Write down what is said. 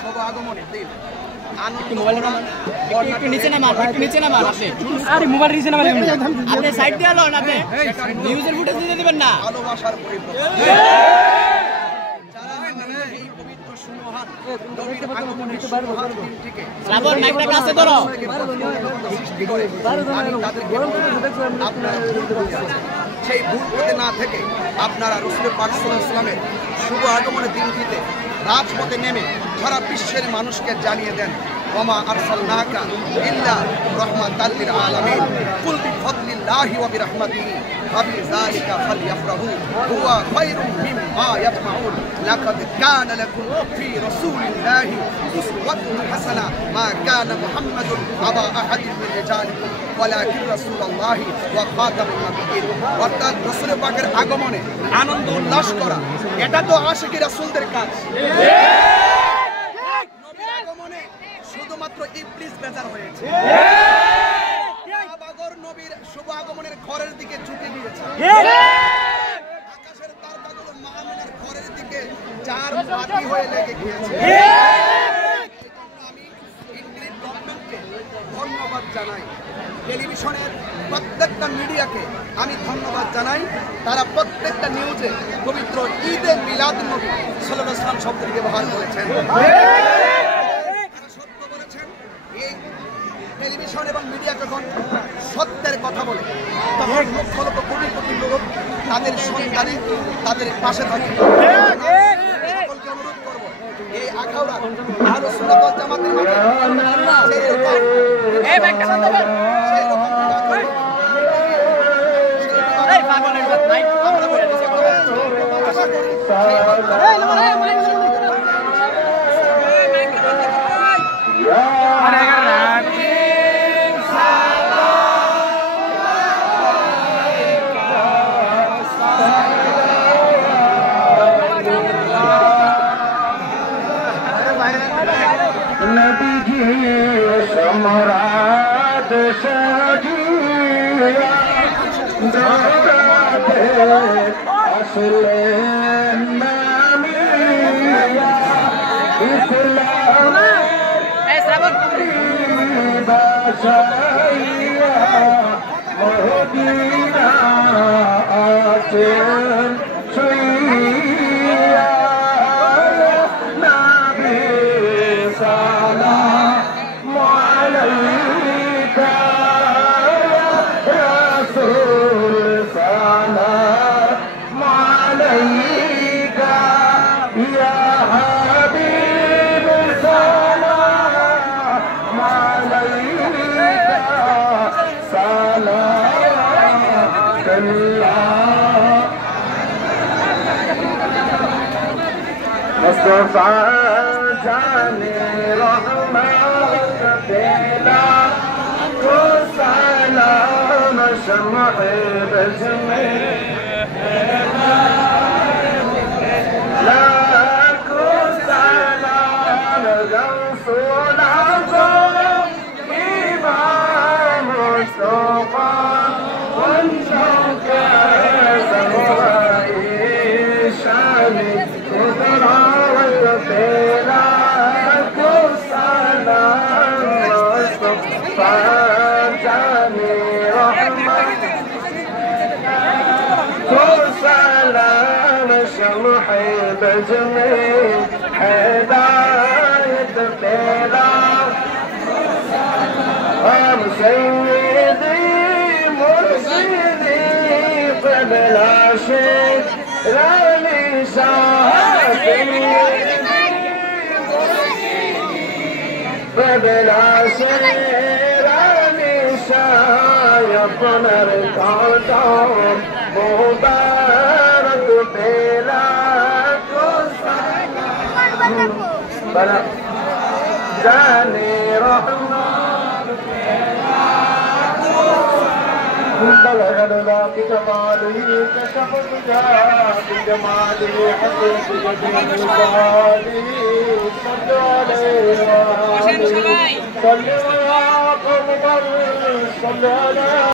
শুভ আগমনের দিন ভালোবাসার সেই ভুল পথে না থেকে আপনারা রাসূল পাক সাল্লাল্লাহু আলাইহি ওয়াসাল্লামের শুভ আগমনের দিনটিতে রাজপথে নেমে সারা বিশ্বের মানুষকে জানিয়ে দেন ওমা আরসালনাকা ইল্লা রাহমাতাল লিল আলামিন কুল বিফাদলিল্লাহি ওয়া বিরহমাতিহি ফাবিযালিকা ফালইফরাহু হুয়া খায়রুম মিম্মা ইয়াজমাউন লাকাদ কানা লাকুম ফি রাসূলিল্লাহি উসওয়াতুন হাসানা মা কানা মুহাম্মাদুন আবা আহাদিন মিন রিজালিকুম ওয়ালাকিন রাসূলুল্লাহি ওয়া খাতামুন নাবিয়্যিন। অর্থাৎ রাসূল পাকের আগমনে আনন্দ উল্লাস করা, এটা তো আশিকি রাসূলদের কাজ। নবীর আগমনে শুধুমাত্র ইবলিস বেজার হয়েছে। বাগর নবীর শুভ আগমনের ঘরের দিকে ঝুঁকে দিয়েছে। আকাশের তারকাগুলো মুহাম্মদের ঘরের দিকে চার বাতি হয়ে লেগে গিয়েছে। আমি ইন্ডিয়ান গভর্নমেন্টকে ধন্যবাদ জানাই, টেলিভিশনের প্রত্যেকটা মিডিয়াকে আমি ধন্যবাদ জানাই। তারা প্রত্যেকটা নিউজে পবিত্র ঈদে মিলাদ নবী সাল্লাল্লাহু আলাইহি ওয়াসাল্লাম শব্দটি ব্যবহার করেছেন। সত্য বলেছেন। এই টেলিভিশন এবং মিডিয়া যখন সত্যের কথা বলে তখন লক্ষ লক্ষ কোটি কোটি লোক তাদের সন্ধানে তাদের পাশে থাকে। সকলকে অনুরোধ করবো, এই আখাউড়া আহলে সুন্নাত ওয়াল জামাতের সম্রাট সাজিয়া দরবারে আসলেন নামিয়া ইসলামের বাসাইয়া মদিনা আছেন শুইয়া নবী সালাম আলাইকা রাসূল সালাম আলাইকা ইয়া হাবিব সালাম আলাইকা সালাম মুস্তাফা জানে রহমত দেলা को सलाम शम्ह बज़ में लाखो सलाम रसूल आज़म इमाम मुस्तफा वंशों के ज़माए शान कुदरत तेरा को सलाम मुस्तफा जाने रहमत को सलाम शम्ह बज़ में हिदायत तेरा हम सय्यदी मुर्शिदी क़िबला शेख रानी साहब क़िबला शेख रानी साहब नर कांटा मुबारक तेरा को सलाम बना जाने रहमत بلغ الباق كماله كشف الرجاء بجماله حسن بجميل كماله صلى عليه وسلم صلى على